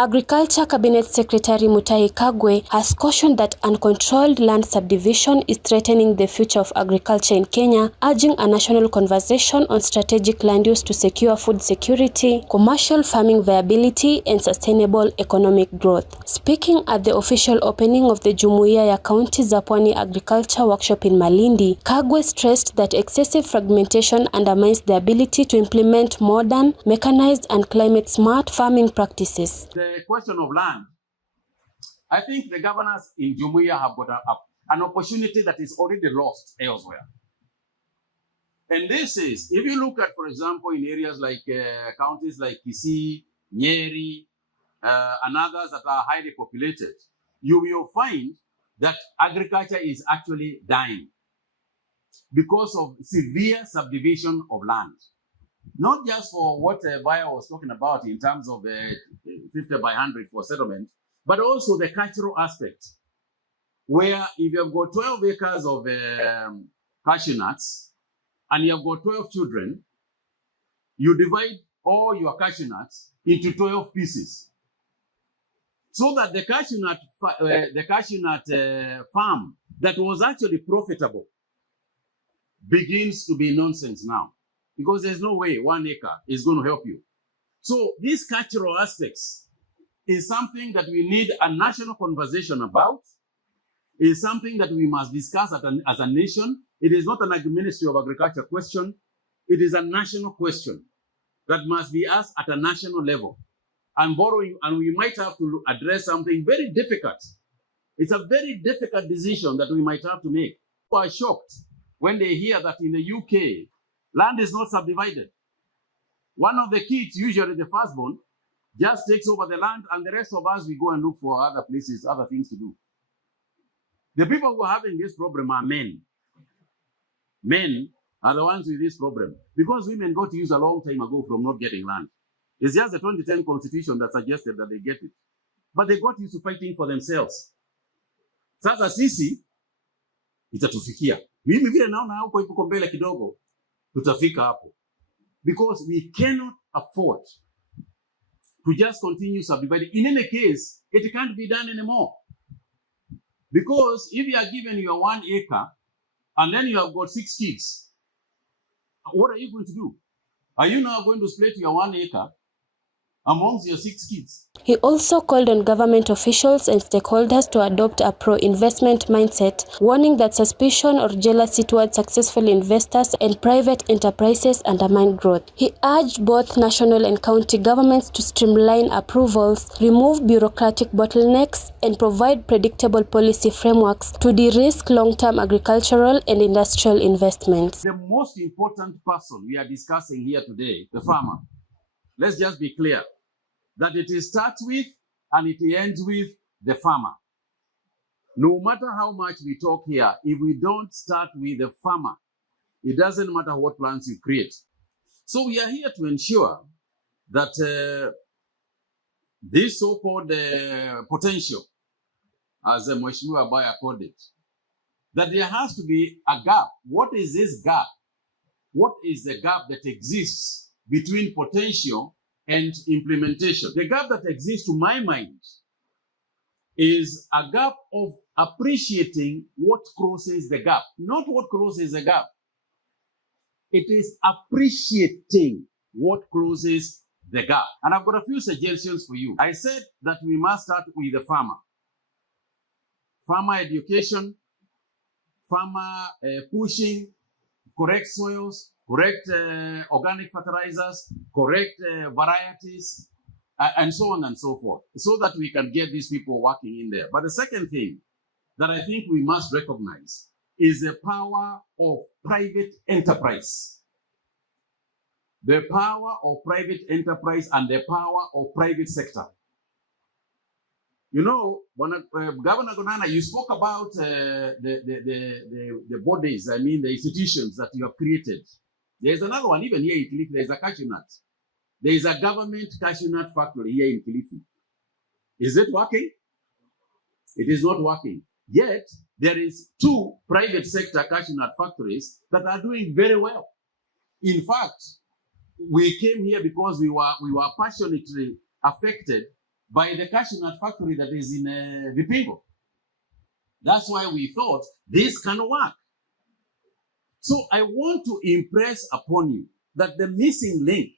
Agriculture Cabinet Secretary Mutahi Kagwe has cautioned that uncontrolled land subdivision is threatening the future of agriculture in Kenya, urging a national conversation on strategic land use to secure food security, commercial farming viability, and sustainable economic growth. Speaking at the official opening of the Jumuiya ya County za Pwani Agriculture Workshop in Malindi, Kagwe stressed that excessive fragmentation undermines the ability to implement modern, mechanized, and climate-smart farming practices. The question of land, I think the governors in Jumuiya have got an opportunity that is already lost elsewhere. And this is, if you look at, for example, in areas like counties like Kisii, Nyeri, and others that are highly populated, you will find that agriculture is actually dying because of severe subdivision of land. Not just for what Bayo was talking about in terms of 50 by 100 for settlement, but also the cultural aspect, where if you've got 12 acres of cashew nuts and you've got 12 children, you divide all your cashew nuts into 12 pieces, so that the cashew nut farm that was actually profitable begins to be nonsense now, because there's no way 1 acre is going to help you. So these cultural aspects is something that we need a national conversation about. It is something that we must discuss as a nation. It is not an Ministry of Agriculture question. It is a national question that must be asked at a national level. And we might have to address something very difficult. It's a very difficult decision that we might have to make. People are shocked when they hear that in the UK, land is not subdivided. One of the kids, usually the firstborn, just takes over the land, and the rest of us, we go and look for other places, other things to do. The people who are having this problem are men. Men are the ones with this problem, because women got used a long time ago from not getting land. It's just the 2010 constitution that suggested that they get it. But they got used to fighting for themselves. Sasa sisi, itatufikia. Mimi vile naona huko ipo mbele kidogo, tutafika hapo. Because we cannot afford to just continue subdividing. In any case, it can't be done anymore. Because if you are given your 1 acre and then you have got 6 kids, what are you going to do? Are you now going to split your 1 acre amongst your 6 kids? He also called on government officials and stakeholders to adopt a pro-investment mindset, warning that suspicion or jealousy towards successful investors and private enterprises undermine growth. He urged both national and county governments to streamline approvals, remove bureaucratic bottlenecks, and provide predictable policy frameworks to de-risk long-term agricultural and industrial investments. The most important person we are discussing here today, the farmer. Let's just be clear that it starts with and it ends with the farmer. No matter how much we talk here, if we don't start with the farmer, it doesn't matter what plans you create. So we are here to ensure that this so-called potential, as Mheshimiwa Baya called it, that there has to be a gap. What is this gap? What is the gap that exists between potential and implementation? The gap that exists, to my mind, is a gap of appreciating what crosses the gap, not what crosses the gap. It is appreciating what closes the gap. And I've got a few suggestions for you. I said that we must start with the farmer. Farmer education, farmer pushing correct soils, correct organic fertilizers, correct varieties, and so on and so forth, so that we can get these people working in there. But the second thing that I think we must recognize is the power of private enterprise. The power of private enterprise and the power of private sector. You know, when Governor Gonana, you spoke about the bodies, I mean the institutions that you have created. There's another one, even here in Kilifi, there's a cashew nut. There is a government cashew nut factory here in Kilifi. Is it working? It is not working. Yet, there is 2 private sector cashew nut factories that are doing very well. In fact, we came here because we were passionately affected by the cashew nut factory that is in Vipingo. That's why we thought this can work. So I want to impress upon you that the missing link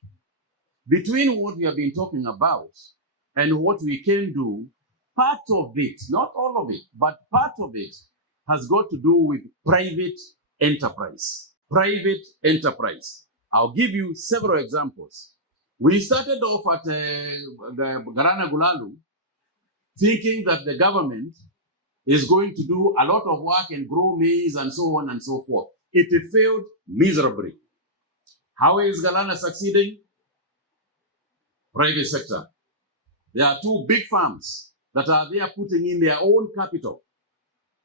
between what we have been talking about and what we can do, part of it, not all of it, but part of it has got to do with private enterprise. Private enterprise. I'll give you several examples. We started off at Garana Gulalu thinking that the government is going to do a lot of work and grow maize and so on and so forth. It failed miserably. How is Galana succeeding? Private sector. There are two big farms that are there putting in their own capital,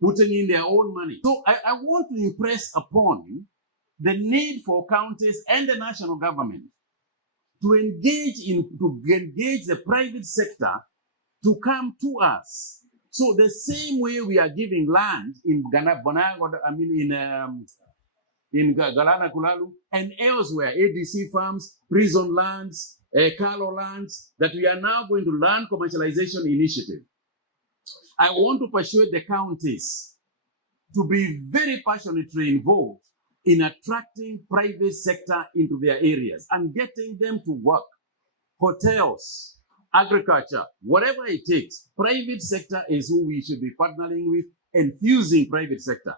putting in their own money. So I want to impress upon the need for counties and the national government to engage the private sector to come to us. So the same way we are giving land in Galana Kulalu and elsewhere, ADC farms, prison lands, Carlo lands, that we are now going to land commercialization initiative. I want to persuade the counties to be very passionately involved in attracting private sector into their areas and getting them to work. Hotels, agriculture, whatever it takes, private sector is who we should be partnering with and fusing private sector.